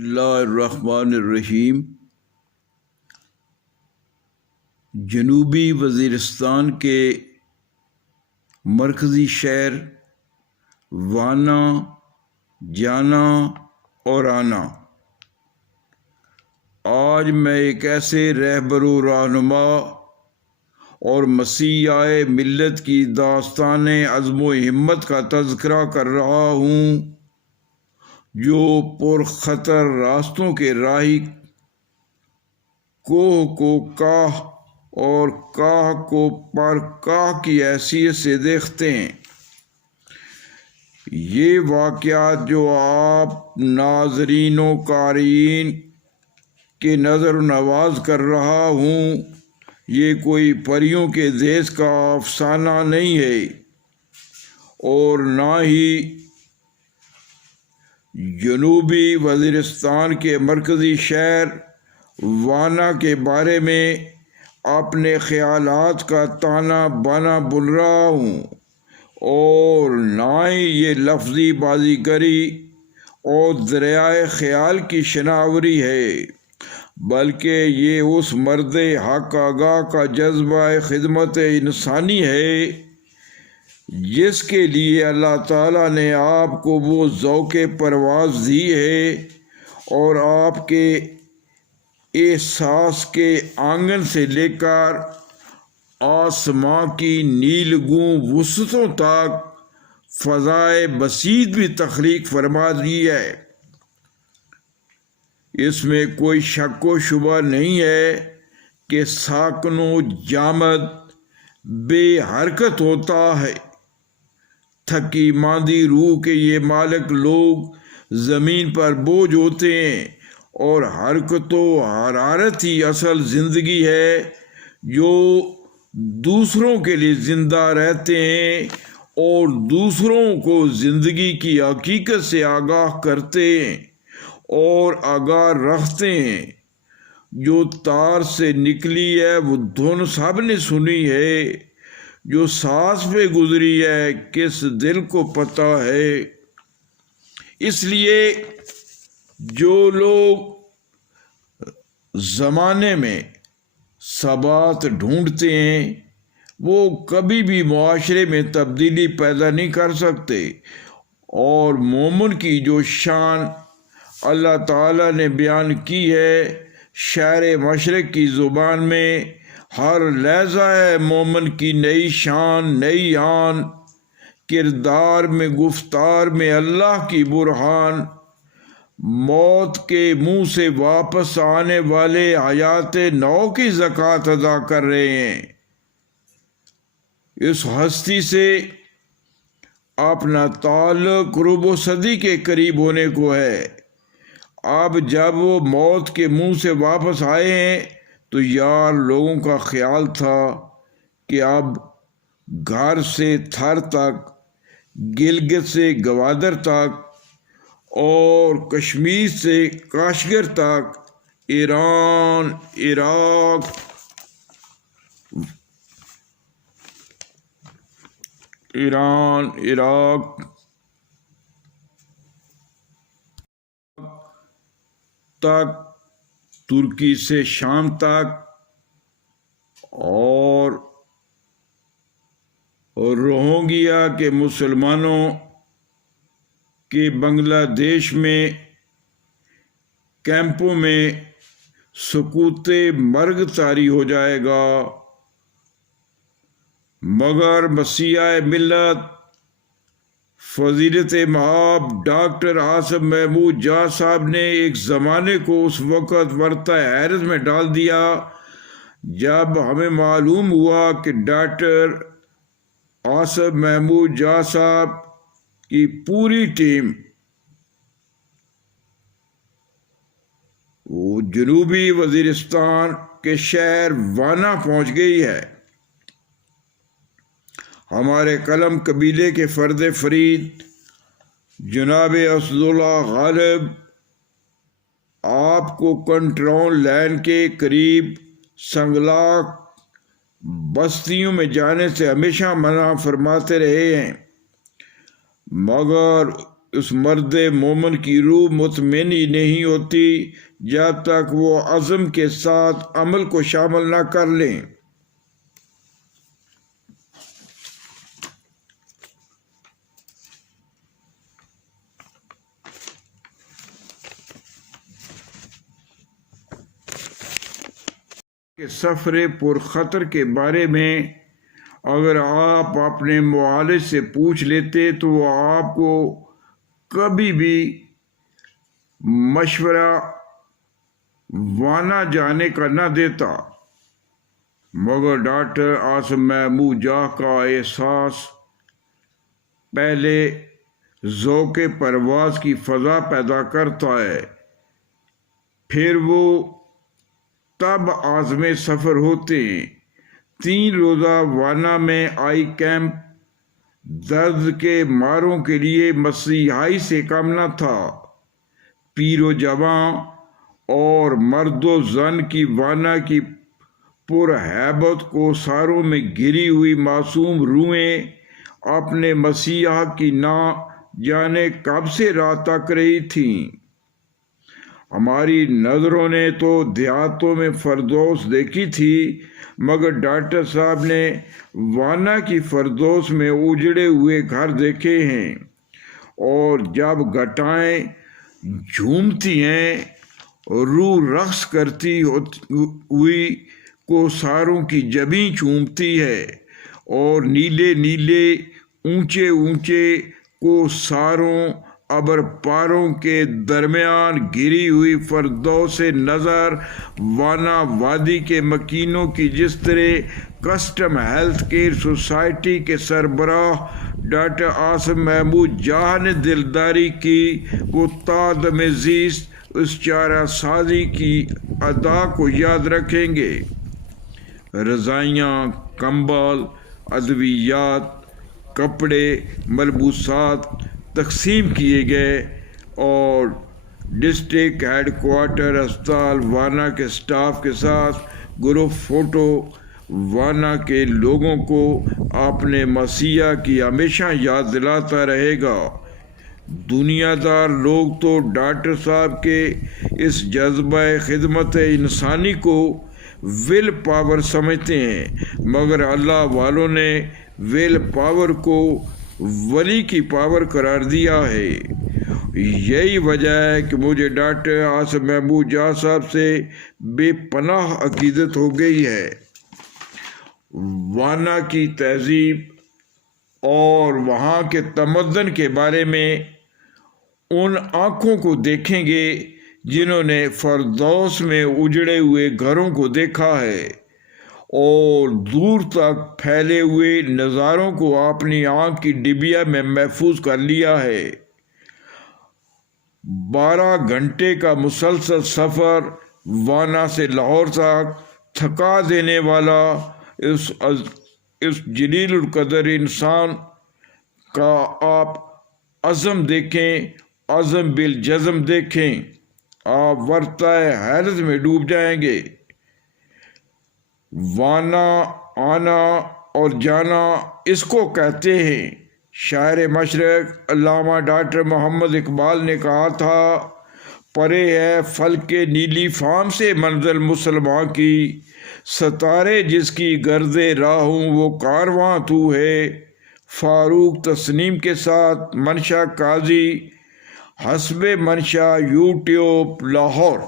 اللہ الرحمن الرحیم۔ جنوبی وزیرستان کے مرکزی شہر وانا جانا اور آنا آج میں ایک ایسے رہبر و رہنما اور مسیحا ملت کی داستان عزم و ہمت کا تذکرہ کر رہا ہوں، جو پرخطر راستوں کے راہی کوہ کو کاہ اور کاہ کو پر کاہ کی حیثیت سے دیکھتے ہیں۔ یہ واقعات جو آپ ناظرین و قارئین کے نظر و نواز کر رہا ہوں، یہ کوئی پریوں کے دیس کا افسانہ نہیں ہے اور نہ ہی جنوبی وزیرستان کے مرکزی شہر وانا کے بارے میں اپنے خیالات کا تانا بانا بن رہا ہوں، اور نہ ہی یہ لفظی بازیگری اور دریائے خیال کی شناوری ہے، بلکہ یہ اس مرد حق آگاہ کا جذبہ خدمت انسانی ہے جس کے لیے اللہ تعالیٰ نے آپ کو وہ ذوق پرواز دی ہے، اور آپ کے احساس کے آنگن سے لے کر آسماں کی نیلگوں وسعتوں تک فضائے بسیط بھی تخلیق فرما دی ہے۔ اس میں کوئی شک و شبہ نہیں ہے کہ ساکن و جامد بے حرکت ہوتا ہے۔ تھکی ماندی روح کے یہ مالک لوگ زمین پر بوجھ ہوتے ہیں، اور حرکت و حرارت ہی اصل زندگی ہے جو دوسروں کے لیے زندہ رہتے ہیں اور دوسروں کو زندگی کی حقیقت سے آگاہ کرتے ہیں اور آگاہ رکھتے ہیں۔ جو تار سے نکلی ہے وہ دھن سب نے سنی ہے، جو سانس پہ گزری ہے کس دل کو پتہ ہے۔ اس لیے جو لوگ زمانے میں ثبات ڈھونڈتے ہیں وہ کبھی بھی معاشرے میں تبدیلی پیدا نہیں کر سکتے، اور مومن کی جو شان اللہ تعالیٰ نے بیان کی ہے شاعر مشرق کی زبان میں، ہر لحظہ ہے مومن کی نئی شان نئی آن، کردار میں گفتار میں اللہ کی برہان، موت کے منہ سے واپس آنے والے حیات نو کی زکوٰۃ ادا کر رہے ہیں۔ اس ہستی سے اپنا تعلق ربع صدی کے قریب ہونے کو ہے۔ اب جب وہ موت کے منہ سے واپس آئے ہیں تو یار لوگوں کا خیال تھا کہ اب گھر سے تھر تک، گلگت سے گوادر تک اور کشمیر سے کاشغر تک، ایران، عراق تک، ترکی سے شام تک، اور روہنگیا کے مسلمانوں کہ بنگلہ دیش میں کیمپوں میں سکوت مرگ طاری ہو جائے گا، مگر مسیحا ملت فضیلت مآب ڈاکٹر آصف محمود جا صاحب نے ایک زمانے کو اس وقت ورطہ حیرت میں ڈال دیا جب ہمیں معلوم ہوا کہ ڈاکٹر آصف محمود جا صاحب کی پوری ٹیم وہ جنوبی وزیرستان کے شہر وانا پہنچ گئی ہے۔ ہمارے قلم قبیلے کے فرد فرید جناب اسداللہ غالب آپ کو کنٹرول لائن کے قریب سنگلاق بستیوں میں جانے سے ہمیشہ منع فرماتے رہے ہیں، مگر اس مرد مومن کی روح مطمئن ہی نہیں ہوتی جب تک وہ عزم کے ساتھ عمل کو شامل نہ کر لیں۔ کہ سفر پرخطر کے بارے میں اگر آپ اپنے معالج سے پوچھ لیتے تو وہ آپ کو کبھی بھی مشورہ وانا جانے کا نہ دیتا، مگر ڈاکٹر عاصم محمود جاہ کا احساس پہلے ذوق پرواز کی فضا پیدا کرتا ہے، پھر وہ تب عازم سفر ہوتے ہیں۔ 3 روزہ وانا میں آئی کیمپ درد کے ماروں کے لیے مسیحائی سے کم نہ تھا۔ پیر و جوان اور مرد و زن کی وانا کی پرہیبت کو ساروں میں گری ہوئی معصوم روحیں اپنے مسیح کی نہ جانے کب سے راہ تک رہی تھیں۔ ہماری نظروں نے تو دیہاتوں میں فردوس دیکھی تھی، مگر ڈاکٹر صاحب نے وانا کی فردوس میں اجڑے ہوئے گھر دیکھے ہیں، اور جب گھٹائیں جھومتی ہیں، روح رقص کرتی ہوئی کو ساروں کی جبیں چومتی ہے، اور نیلے نیلے اونچے اونچے کو ساروں ابر پاروں کے درمیان گری ہوئی فردوس نظر وانا وادی کے مکینوں کی جس طرح کسٹم ہیلتھ کیئر سوسائٹی کے سربراہ ڈاکٹر عاصم محمود جاہ نے دلداری کی، وہ تادم زیست اس چارہ سازی کی ادا کو یاد رکھیں گے۔ رضائیاں، کمبل، ادویات، کپڑے، ملبوسات تقسیم کیے گئے، اور ڈسٹرکٹ ہیڈ کوارٹر اسپتال وانا کے سٹاف کے ساتھ گروپ فوٹو وانا کے لوگوں کو اپنے مسیح کی ہمیشہ یاد دلاتا رہے گا۔ دنیا دار لوگ تو ڈاکٹر صاحب کے اس جذبہ خدمت انسانی کو ول پاور سمجھتے ہیں، مگر اللہ والوں نے ول پاور کو ولی کی پاور قرار دیا ہے۔ یہی وجہ ہے کہ مجھے ڈاکٹر عاصم محمود جاہ صاحب سے بے پناہ عقیدت ہو گئی ہے۔ وانا کی تہذیب اور وہاں کے تمدن کے بارے میں ان آنکھوں کو دیکھیں گے جنہوں نے فردوس میں اجڑے ہوئے گھروں کو دیکھا ہے، اور دور تک پھیلے ہوئے نظاروں کو اپنی آنکھ کی ڈبیا میں محفوظ کر لیا ہے۔ 12 گھنٹے کا مسلسل سفر وانا سے لاہور تک تھکا دینے والا اس جلیل القدر انسان کا آپ عزم دیکھیں، عزم بالجزم دیکھیں، آپ ورطہ حیرت میں ڈوب جائیں گے۔ وانا آنا اور جانا اس کو کہتے ہیں۔ شاعر مشرق علامہ ڈاکٹر محمد اقبال نے کہا تھا، پرے ہے فلک نیلی فام سے منزل مسلماں کی، ستارے جس کی گرد راہ ہوں وہ کارواں تو ہے۔ فاروق تسنیم کے ساتھ منشا قاضی، حسب منشا، یوٹیوب، لاہور۔